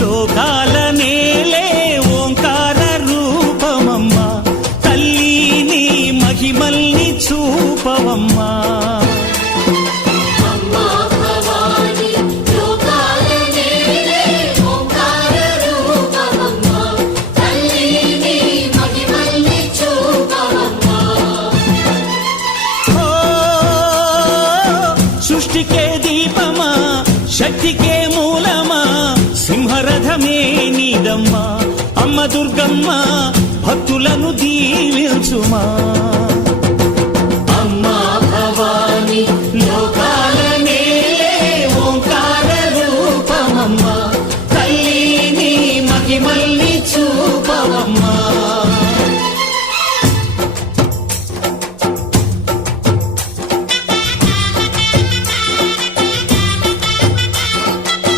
లోకాల నేలే ఓంకార రూపమమ్మా తల్లి నీ మహిమల్ని చూపవమ్మా సృష్టికే దీపమా శక్తికే మూలమా సింహరథమే నీదమ్మా అమ్మ దుర్గమ్మ భక్తులను దీవించుమా